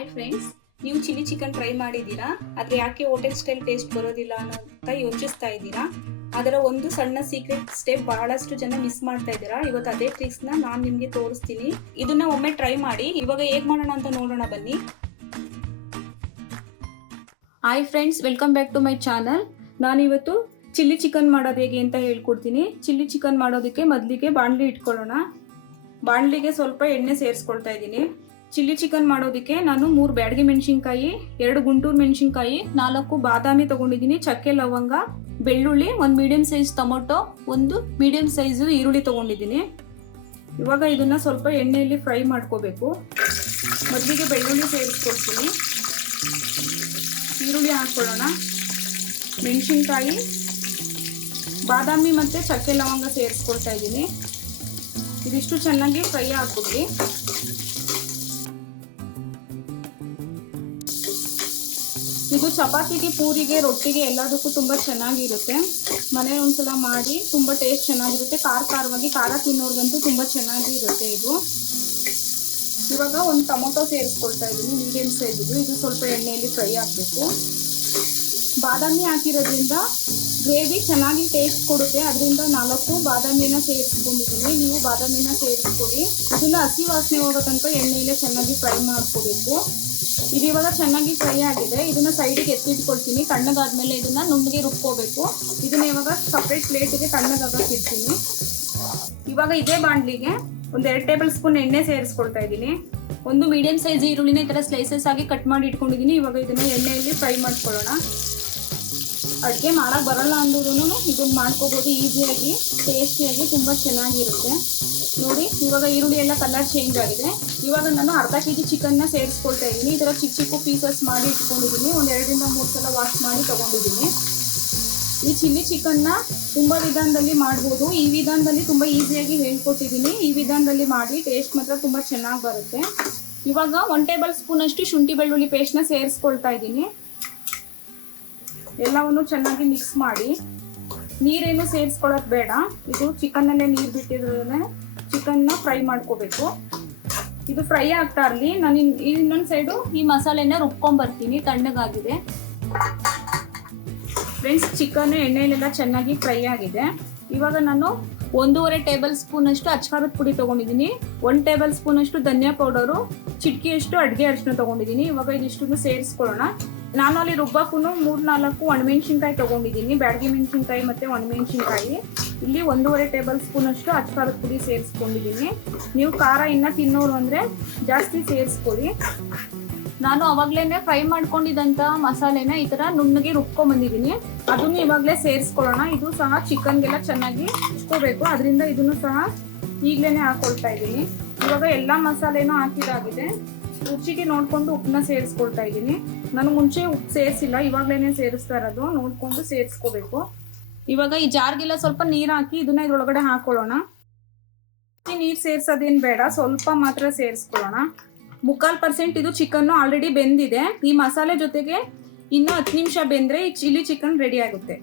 Hi friends, ನೀವು chilli chicken try ಮಾಡಿದ್ದೀರಾ? ಆದರೆ ಯಾಕೆ ಹೋಟೆಲ್ ಸ್ಟೈಲ್ ಟೇಸ್ಟ್ ಬರೋದಿಲ್ಲ ಅಂತ ಯೋಚಿಸ್ತಾ ಇದ್ದೀರಾ? ಅದರ ಒಂದು ಸಣ್ಣ ಸೀಕ್ರೆಟ್ ಸ್ಟೆಪ್ ಬಹಳಷ್ಟು ಜನ ಮಿಸ್ ಮಾಡ್ತಾ ಇದ್ದೀರಾ. ಇವತ್ತು ಅದೇ ಟ್ರಿಕ್ಸ್ನ ನಾನು ನಿಮಗೆ ತೋರಿಸ್ತೀನಿ. ಇದನ್ನ ಒಮ್ಮೆ ಟ್ರೈ ಮಾಡಿ. ಇವಾಗ ಹೇಗೆ ಮಾಡೋಣ ಅಂತ ನೋಡೋಣ ಬನ್ನಿ. Hi friends, welcome back to my channel. ನಾನಿವತ್ತು ಚಿಲ್ಲಿ ಚಿಕನ್ ಮಾಡೋದು ಹೇಗೆ ಅಂತ ಹೇಳ್ಕೊಡ್ತೀನಿ. ಚಿಲ್ಲಿ ಚಿಕನ್ ಮಾಡೋದಕ್ಕೆ ಮೊದಲಿಗೆ ಬಾಣಲಿ ಇಟ್ಕೊಳ್ಳೋಣ. ಬಾಣಲಿಗೆ ಸ್ವಲ್ಪ ಎಣ್ಣೆ ಸೇರಿಸ್ಕೊಳ್ತಾ ಇದ್ದೀನಿ. ಚಿಲ್ಲಿ ಚಿಕನ್ ಮಾಡೋದಕ್ಕೆ ನಾನು 3 ಬ್ಯಾಡಗಿ ಮೆಣಸಿನ್ಕಾಯಿ, 2 ಗುಂಟೂರು ಮೆಣಸಿನ್ಕಾಯಿ, 4 ಬಾದಾಮಿ ತೊಗೊಂಡಿದ್ದೀನಿ, ಚಕ್ಕೆ ಲವಂಗ, ಬೆಳ್ಳುಳ್ಳಿ, 1 medium size tomato, 1 medium size ಈರುಳ್ಳಿ ತೊಗೊಂಡಿದ್ದೀನಿ. ಇವಾಗ ಇದನ್ನು ಸ್ವಲ್ಪ ಎಣ್ಣೆಯಲ್ಲಿ ಫ್ರೈ ಮಾಡ್ಕೋಬೇಕು. ಮೊದಲಿಗೆ ಬೆಳ್ಳುಳ್ಳಿ ಸೇರಿಸ್ಕೊಳ್ತೀನಿ, ಈರುಳ್ಳಿ ಹಾಕ್ಕೊಳ್ಳೋಣ, ಮೆಣಸಿನ್ಕಾಯಿ, ಬಾದಾಮಿ ಮತ್ತು ಚಕ್ಕೆ ಲವಂಗ ಸೇರಿಸ್ಕೊಳ್ತಾ ಇದ್ದೀನಿ. ಇದಿಷ್ಟು ಚೆನ್ನಾಗಿ ಫ್ರೈ ಹಾಕ್ಬಿಡ್ಲಿ. ಇದು ಚಪಾತಿಗೆ, ಪೂರಿಗೆ, ರೊಟ್ಟಿಗೆ ಎಲ್ಲದಕ್ಕೂ ತುಂಬ ಚೆನ್ನಾಗಿರುತ್ತೆ. ಮನೆ ಒಂದ್ಸಲ ಮಾಡಿ, ತುಂಬ ಟೇಸ್ಟ್ ಚೆನ್ನಾಗಿರುತ್ತೆ. ಖಾರವಾಗಿ ಖಾರ ತಿನ್ನೋರ್ಗಂತೂ ತುಂಬ ಚೆನ್ನಾಗಿರುತ್ತೆ ಇದು. ಇವಾಗ 1 ಟೊಮೊಟೊ ಸೇರಿಸ್ಕೊಳ್ತಾ ಇದ್ದೀನಿ, ಮೀಡಿಯಂ ಸೈಜ್. ಇದು ಸ್ವಲ್ಪ ಎಣ್ಣೆಯಲ್ಲಿ ಫ್ರೈ ಆಗಬೇಕು. ಬಾದಾಮಿ ಹಾಕಿರೋದ್ರಿಂದ ಗ್ರೇವಿ ಚೆನ್ನಾಗಿ ಟೇಸ್ಟ್ ಕೊಡುತ್ತೆ. ಅದರಿಂದ 4 ಬಾದಾಮಿನ ಸೇರಿಸ್ಕೊಂಡಿದ್ದೀನಿ. ನೀವು ಬಾದಾಮಿನ ಸೇರಿಸ್ಕೊಳ್ಳಿ. ಇದನ್ನ ಹಸಿ ವಾಸನೆ ಹೋಗೋ ತನಕ ಎಣ್ಣೆಯಲ್ಲೇ ಚೆನ್ನಾಗಿ ಫ್ರೈ ಮಾಡ್ಕೋಬೇಕು. ಇದು ಇವಾಗ ಚೆನ್ನಾಗಿ ಫ್ರೈ ಆಗಿದೆ. ಇದನ್ನ ಸೈಡಿಗೆ ಎತ್ತಿಟ್ಕೊಳ್ತೀನಿ. ತಣ್ಣಗಾದ್ಮೇಲೆ ಇದನ್ನ ನುಣ್ಣಗೆ ರುಬ್ಕೋಬೇಕು. ಇದನ್ನ ಇವಾಗ ಸಪ್ರೇಟ್ ಪ್ಲೇಟಿಗೆ ತಣ್ಣಗಾಗಕ್ಕೆ ಇಡ್ತೀನಿ. ಇವಾಗ ಇದೇ ಬಾಣಲಿಗೆ 2 ಟೇಬಲ್ ಸ್ಪೂನ್ ಎಣ್ಣೆ ಸೇರಿಸ್ಕೊಳ್ತಾ ಇದ್ದೀನಿ. 1 ಮೀಡಿಯಂ ಸೈಜ್ ಈರುಳ್ಳಿನ ಈ ಥರ ಸ್ಲೈಸಸ್ ಆಗಿ ಕಟ್ ಮಾಡಿ ಇಟ್ಕೊಂಡಿದ್ದೀನಿ. ಇವಾಗ ಇದನ್ನ ಎಣ್ಣೆಯಲ್ಲಿ ಫ್ರೈ ಮಾಡ್ಕೊಳ್ಳೋಣ. ಅಡುಗೆ ಮಾಡೋಕ್ಕೆ ಬರಲ್ಲ ಅಂದ್ರೂ ಇದನ್ನು ಮಾಡ್ಕೋಬೋದು ಈಸಿಯಾಗಿ, ಟೇಸ್ಟಿಯಾಗಿ, ತುಂಬ ಚೆನ್ನಾಗಿರುತ್ತೆ. ನೋಡಿ, ಇವಾಗ ಈರುಳ್ಳಿ ಎಲ್ಲ ಕಲರ್ ಚೇಂಜ್ ಆಗಿದೆ. ಇವಾಗ ನಾನು ಅರ್ಧ kg ಚಿಕನ್ನ ಸೇರಿಸ್ಕೊಳ್ತಾ ಇದ್ದೀನಿ. ಈ ಥರ ಚಿಕ್ಕ ಚಿಕ್ಕ ಪೀಸಸ್ ಮಾಡಿ ಇಟ್ಕೊಂಡಿದ್ದೀನಿ. 1 2 ರಿಂದ 3 ಸಲ ವಾಶ್ ಮಾಡಿ ತೊಗೊಂಡಿದ್ದೀನಿ. ಈ ಚಿಲ್ಲಿ ಚಿಕನ್ನ ತುಂಬ ವಿಧಾನದಲ್ಲಿ ಮಾಡ್ಬೋದು. ಈ ವಿಧಾನದಲ್ಲಿ ತುಂಬ ಈಸಿಯಾಗಿ ಹೇಳ್ಕೊಟ್ಟಿದ್ದೀನಿ. ಈ ವಿಧಾನದಲ್ಲಿ ಮಾಡಿ, ಟೇಸ್ಟ್ ಮಾತ್ರ ತುಂಬ ಚೆನ್ನಾಗಿ ಬರುತ್ತೆ. ಇವಾಗ 1 ಟೇಬಲ್ ಸ್ಪೂನ್ ಅಷ್ಟು ಶುಂಠಿ ಬೆಳ್ಳುಳ್ಳಿ ಪೇಸ್ಟ್ನ ಸೇರಿಸ್ಕೊಳ್ತಾ ಇದ್ದೀನಿ. ಎಲ್ಲವನ್ನು ಚೆನ್ನಾಗಿ ಮಿಕ್ಸ್ ಮಾಡಿ. ನೀರೇನು ಸೇರಿಸ್ಕೊಳ್ಳೋದು ಬೇಡ. ಇದು ಚಿಕನ್ನಲ್ಲೇ ನೀರು ಬಿಟ್ಟಿದ್ರೆ ಚಿಕನ್ನ ಫ್ರೈ ಮಾಡ್ಕೋಬೇಕು. ಇದು ಫ್ರೈ ಆಗ್ತಾ ಇರಲಿ. ನಾನು ಇನ್ನೊಂದು ಸೈಡು ಈ ಮಸಾಲೆನ ರುಬ್ಕೊಂಡ್ಬರ್ತೀನಿ. ತಣ್ಣಗಾಗಿದೆ ಫ್ರೆಂಡ್ಸ್. ಚಿಕನ್ ಎಣ್ಣೆಯಲ್ಲೆಲ್ಲ ಚೆನ್ನಾಗಿ ಫ್ರೈ ಆಗಿದೆ. ಇವಾಗ ನಾನು 1.5 ಟೇಬಲ್ ಸ್ಪೂನ್ ಅಷ್ಟು ಅಚ್ಕಾರದ ಪುಡಿ ತೊಗೊಂಡಿದ್ದೀನಿ. 1 ಟೇಬಲ್ ಸ್ಪೂನ್ ಅಷ್ಟು ಧನಿಯಾ ಪೌಡರು, ಚಿಟಿಕೆಯಷ್ಟು ಅಡುಗೆ ಅರಿಶಿನ ತೊಗೊಂಡಿದ್ದೀನಿ. ಇವಾಗ ಇದಿಷ್ಟನ್ನು ಸೇರಿಸ್ಕೊಳ್ಳೋಣ. ನಾನು ಅಲ್ಲಿ ರುಬ್ಬಕ್ಕೂ 3-4 ಒಣಮೆಣಸಿನ್ಕಾಯಿ ತೊಗೊಂಡಿದ್ದೀನಿ. ಬ್ಯಾಡಗಿ ಮೆಣಸಿನ್ಕಾಯಿ ಮತ್ತು ಒಣಮೆಣಸಿನ್ಕಾಯಿ. ಇಲ್ಲಿ 1.5 ಟೇಬಲ್ ಸ್ಪೂನ್ ಅಷ್ಟು ಅಚ್ಕಾರದ ಪುಡಿ ಸೇರಿಸ್ಕೊಂಡಿದ್ದೀನಿ. ನೀವು ಖಾರ ಇನ್ನು ತಿನ್ನೋರು ಅಂದರೆ ಜಾಸ್ತಿ ಸೇರಿಸ್ಕೊಳ್ಳಿ. ನಾನು ಅವಾಗಲೇ ಫ್ರೈ ಮಾಡ್ಕೊಂಡಿದ್ದಂಥ ಮಸಾಲೆನ ಈ ಥರ ನುಣ್ಣಗೆ ರುಬ್ಕೊಂಡ್ಬಂದಿದ್ದೀನಿ. ಅದನ್ನು ಇವಾಗಲೇ ಸೇರಿಸ್ಕೊಳ್ಳೋಣ. ಇದು ಸಹ ಚಿಕನ್ಗೆಲ್ಲ ಚೆನ್ನಾಗಿ ಇಟ್ಕೋಬೇಕು. ಅದರಿಂದ ಇದನ್ನು ಸಹ ಈಗಲೇ ಹಾಕ್ಕೊಳ್ತಾ ಇದ್ದೀನಿ. ಇವಾಗ ಎಲ್ಲ ಮಸಾಲೆನೂ ಹಾಕಿದಾಗಿದೆ. ರುಚಿಗೆ ನೋಡಿಕೊಂಡು ಉಪ್ಪನ್ನ ಸೇರಿಸ್ಕೊಳ್ತಾ ಇದ್ದೀನಿ. ನಾನು ಮುಂಚೆ ಉಪ್ಪು ಸೇರಿಸಿಲ್ಲ, ಇವಾಗಲೇ ಸೇರಿಸ್ತಾ ಇರೋದು. ನೋಡಿಕೊಂಡು ಸೇರಿಸ್ಕೋಬೇಕು. ಇವಾಗ ಈ ಜಾರ್ಗೆಲ್ಲ ಸ್ವಲ್ಪ ನೀರು ಹಾಕಿ ಇದನ್ನ ಇದ್ರೊಳಗಡೆ ಹಾಕೊಳ್ಳೋಣ. ನೀರು ಸೇರಿಸೋದೇನು ಬೇಡ, ಸ್ವಲ್ಪ ಮಾತ್ರ ಸೇರಿಸ್ಕೊಳ್ಳೋಣ. 3/4% ಇದು ಚಿಕನ್ನು ಆಲ್ರೆಡಿ ಬೆಂದಿದೆ. ಈ ಮಸಾಲೆ ಜೊತೆಗೆ ಇನ್ನೂ 10 ನಿಮಿಷ ಬೆಂದರೆ ಈ ಚಿಲ್ಲಿ ಚಿಕನ್ ರೆಡಿ ಆಗುತ್ತೆ.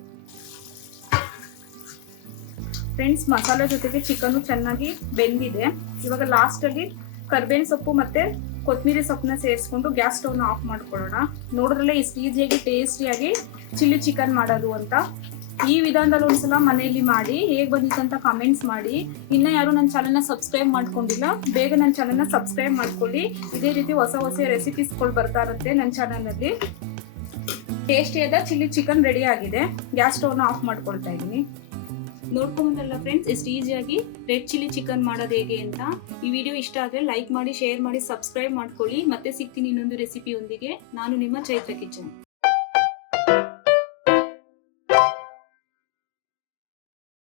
ಫ್ರೆಂಡ್ಸ್, ಮಸಾಲೆ ಜೊತೆಗೆ ಚಿಕನ್ನು ಚೆನ್ನಾಗಿ ಬೆಂದಿದೆ. ಇವಾಗ ಲಾಸ್ಟಲ್ಲಿ ಕರ್ಬೇವಿನ ಸೊಪ್ಪು ಮತ್ತು ಕೊತ್ತಂಬರಿ ಸೊಪ್ಪನ್ನ ಸೇರಿಸ್ಕೊಂಡು ಗ್ಯಾಸ್ ಸ್ಟವ್ನ ಆಫ್ ಮಾಡ್ಕೊಳ್ಳೋಣ. ನೋಡಿದ್ರಲ್ಲೇ ಇಷ್ಟು ಈಸಿಯಾಗಿ ಟೇಸ್ಟಿಯಾಗಿ ಚಿಲ್ಲಿ ಚಿಕನ್ ಮಾಡೋದು ಅಂತ. ಈ ವಿಧಾನದಲ್ಲಿ ಒಂದ್ಸಲ ಮನೆಯಲ್ಲಿ ಮಾಡಿ ಹೇಗೆ ಬಂದಿತ್ತು ಅಂತ ಕಾಮೆಂಟ್ಸ್ ಮಾಡಿ. ಇನ್ನೂ ಯಾರು ನನ್ನ ಚಾನಲ್ನ ಸಬ್ಸ್ಕ್ರೈಬ್ ಮಾಡ್ಕೊಂಡಿಲ್ಲ, ಬೇಗ ನನ್ನ ಚಾನಲ್ನ ಸಬ್ಸ್ಕ್ರೈಬ್ ಮಾಡ್ಕೊಳ್ಳಿ. ಇದೇ ರೀತಿ ಹೊಸ ರೆಸಿಪೀಸ್ಗಳು ಬರ್ತಾ ಇರುತ್ತೆ ನನ್ನ ಚಾನಲ್ನಲ್ಲಿ. ಟೇಸ್ಟಿಯಾದ ಚಿಲ್ಲಿ ಚಿಕನ್ ರೆಡಿ ಆಗಿದೆ. ಗ್ಯಾಸ್ ಸ್ಟವ್ನ ಆಫ್ ಮಾಡ್ಕೊಳ್ತಾ ಇದ್ದೀನಿ. ನೋಡ್ಕೊಂಬಂದಲ್ಲ ಫ್ರೆಂಡ್ಸ್, ಎಷ್ಟು ಈಸಿಯಾಗಿ ರೆಡ್ ಚಿಲ್ಲಿ ಚಿಕನ್ ಮಾಡೋದು ಹೇಗೆ ಅಂತ. ಈ ವಿಡಿಯೋ ಇಷ್ಟ ಆದರೆ ಲೈಕ್ ಮಾಡಿ, ಶೇರ್ ಮಾಡಿ, ಸಬ್ಸ್ಕ್ರೈಬ್ ಮಾಡ್ಕೊಳ್ಳಿ. ಮತ್ತೆ ಸಿಗ್ತೀನಿ ಇನ್ನೊಂದು ರೆಸಿಪಿಯೊಂದಿಗೆ. ನಾನು ನಿಮ್ಮ ಚೈತ್ರ ಕಿಚನ್.